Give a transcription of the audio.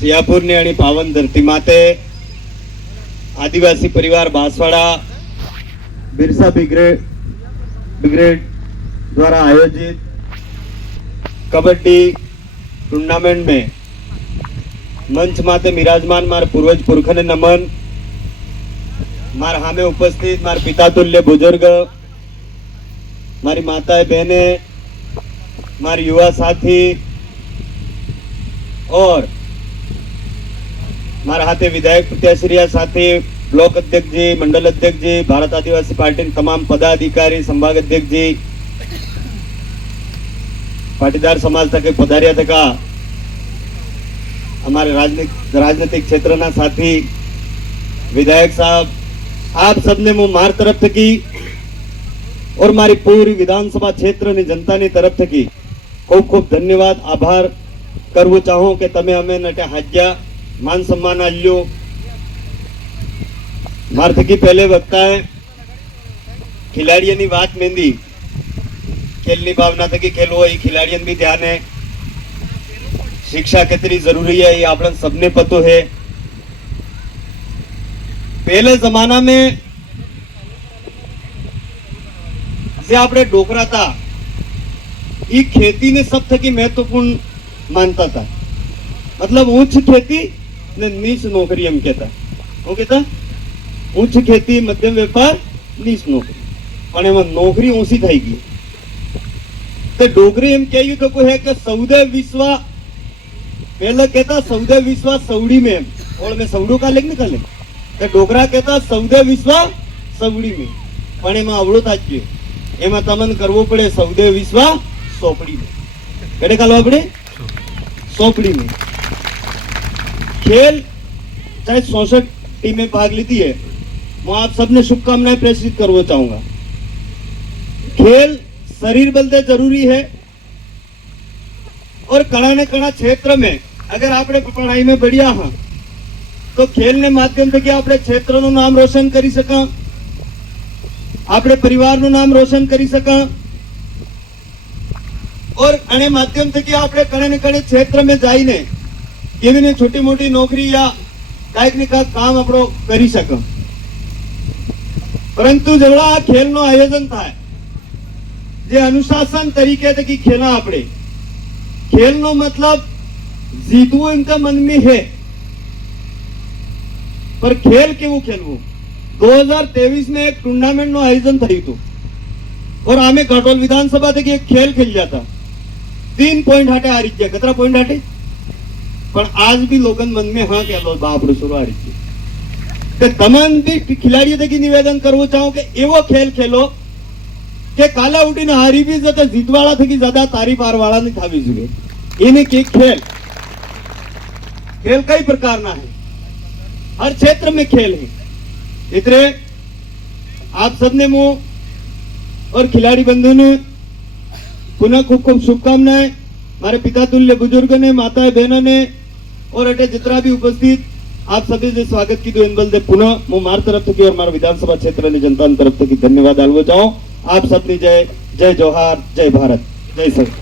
सियापुर ने आणि पावन धरती माते आदिवासी परिवार बांसवाड़ा बिरसा ब्रिगेड द्वारा आयोजित कबड्डी टूर्नामेंट में मंच माते विराजमान मार पूर्वज पुरखने नमन। मार हामे उपस्थित मार पिता तुल्य बुजुर्ग, मारी माताएं बहने, मारे युवा साथी और मारा हाथे विधायक प्रत्याशी साथी, ब्लॉक अध्यक्ष जी, मंडल अध्यक्ष जी, भारत आदिवासी पार्टी तमाम पदाधिकारी, संभाग अध्यक्ष जी, पाटीदार समाज तक पधारिया तका हमारे राजनीतिक क्षेत्र ना साथी, विधायक साहब, आप सबने मुंह मार तरफ थकी और मारी पूरी विधानसभा क्षेत्र ने जनता ने तरफ थकी खूब खूब धन्यवाद आभार करवू चाहूं कि तमे अमे नटे हाज्या मान सम्मान आल्यो। मार थकी पहले वक्ताए खिलाड़ियों की बात मेंदी, खेलनी भावना थकी खेलवो ये खिलाड़ियों भी ध्यान है, शिक्षा कितनी जरूरी है ये आपने सबने पतो है। पहले जमाना में जे आपने डोकरा था ये खेती ने सब थकी महत्वपूर्ण मानता था, मतलब उच्च खेती ने नीच नौकरी हम कहता, वो कहता उच्च खेती मध्यम व्यापार नीच नौकरी, पण एमां नौकरी ओછી થઈ ગઈ तो डोगरी एम कहू तो को है कि सौदे विश्वा पहले कहता सौदे विश्वा सौड़ी में और में सौड़ो का लेक निकले तो डोगरा कहता सौदे विश्वा सौड़ी में, पण एमां अवળો થાચ્યો एमां तमन करवो पड़े सौदे विश्वा सोपड़ी में, केड़े कालवा पड़े सोपड़ी में। खेल चाहे 64 टीमें भाग लेती है, मैं आप सबने शुभकामनाएं प्रेषित करना चाहूंगा। खेल शरीर बल दे जरूरी है और कड़ा ने कड़ा क्षेत्र में अगर आपने पढ़ाई में बढ़िया हाँ तो खेल ने माध्यम से आपने क्षेत्र नु नाम रोशन करी सका, आपने परिवार नु नाम रोशन करी सका और अने माध्यम से आपने कड़े ने कड़े क्षेत्र में जाइने केवी ने छोटी मोटी नौकरी या कायक ने का काम आपरो करी सका। परंतु जवड़ा आ खेल नो आयोजन थाय जे अनुशासन तरीके थकी खेला आपणे, खेल नो मतलब जीतवू इनका मन में है पर खेल केवू खेलवू। 2023 में एक टूर्नामेंट नो आयोजन थयुं हतुं और आमे घाटोल विधानसभा थकी एक खेल खेल जाता 3 पॉइंट हाटे हारी गया, कतरा पॉइंट हाटे, पर आज भी लोगन मन में हाँ कहलो बाप रे शुरू हारी गई। तो तमाम भी खिलाड़ियों थकी निवेदन करवो चाहूं कि एवो खेल खेलो કે કાલા ઉડીને હારી બી જતો જીતવાળા થકી જ્યાદા તારીફ હારવાળા ને થાવી જોઈએ। એને કે खेल कई प्रकार ना है, हर क्षेत्र में खेल है। इसलिए आप सबने मुंह और खिलाड़ी बंधु ने पुनः खूब खूब शुभकामनाएं, हमारे पिता तुल्य बुजुर्ग ने, माताएं बहनों ने और अटे जितना भी उपस्थित आप सभी से स्वागत की इन बल दे पुनः मुंह मार तरफ थकी और हमारे विधानसभा क्षेत्र ने जनता तरफ थकी धन्यवाद आलवो चाहूं। आप सबनी जय जय जोहार, जय भारत, जय सर।